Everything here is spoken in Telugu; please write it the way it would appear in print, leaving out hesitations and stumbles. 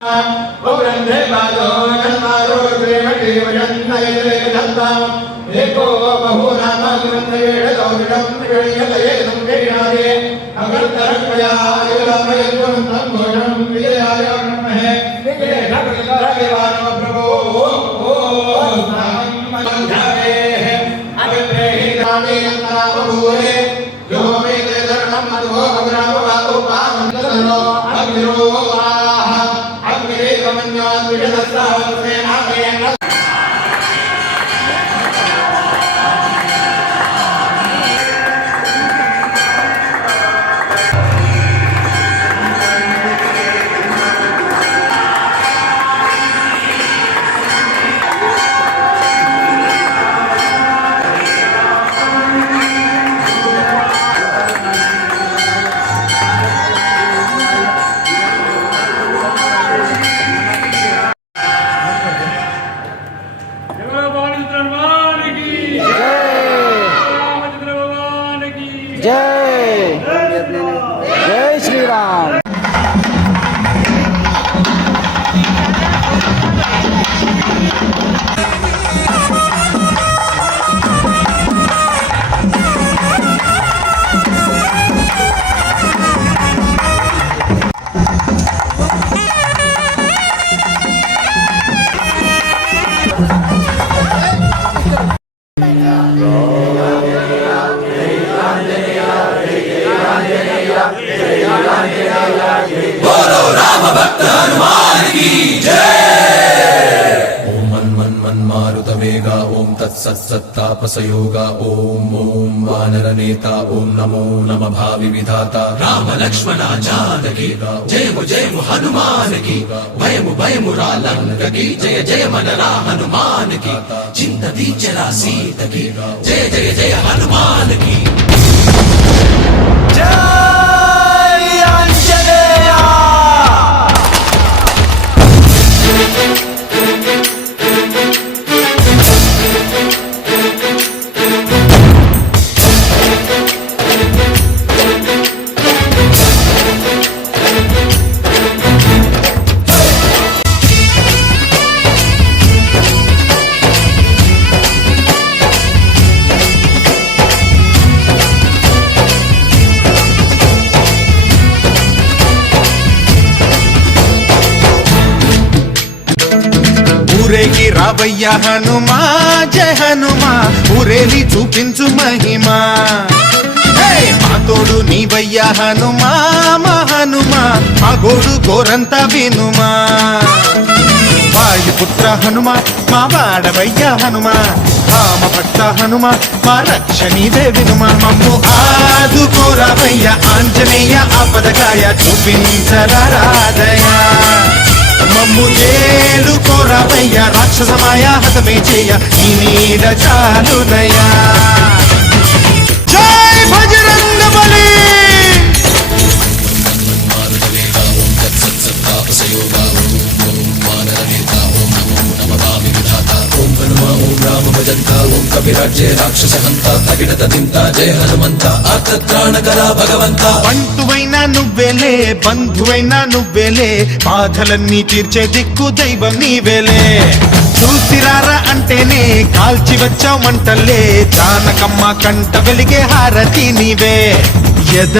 Obrande bado kalmaro kremati vajannaye jantam eko bahuna magrande dodam kriyalaye namgeyare agar tarakya yulamayum namgodam vijaya namahe vijaya namahe prabhu namandhare abhrehi rani namabuhe yo me dharnam madho agramu upamandano agro जय जय श्री राम। बोलो राम भक्त हनुमान की जय। ओम मन मन मन मारुत वेगा ओम तत्सत् सत्तापसयोगा ओम ओम वानर नेता ओम नमो नम भावि विधाता राम लक्ष्मण जानकी जय हनुमान की भयमु भयमु रालंक की जय जय मनरा हनुमान की चिंता दीचरा सीत की जय जय जय हनुमान की ఊరేగి రావయ్య హనుమా జయ హనుమా ఊరేలి చూపించు మహిమా మా తోడు నీవయ్య హనుమా మా హనుమా మా గోడు గోరంత వినుమా వాయుపుత్ర హనుమా మా వాడవయ్య హనుమా రామ భక్త హనుమా మా రక్షణీదే వినుమా మమ్ము ఆదుకోరావయ్య ఆంజనేయ ఆపదకాయ చూపించరాదయా మమ్ము ఏలుకోరావయ్య రాక్షసమాయ హతమే చేయ ఈ నీడ చాలునయా జై బజరంగ బలి। कविराज्य राक्षस हंता तगिड़त दिंता जय हनुमंत आर्तत्राणकरा भगवंत బంటువైనా నువ్వేలే బంధువైనా నువ్వేలే బాధలన్నీ తీర్చే దిక్కు దైవం నీవేలే చూసిరారా అంటేనే కాల్చి వచ్చావు మంటలే జానకమ్మ కంట వెలిగే హారతి నీవే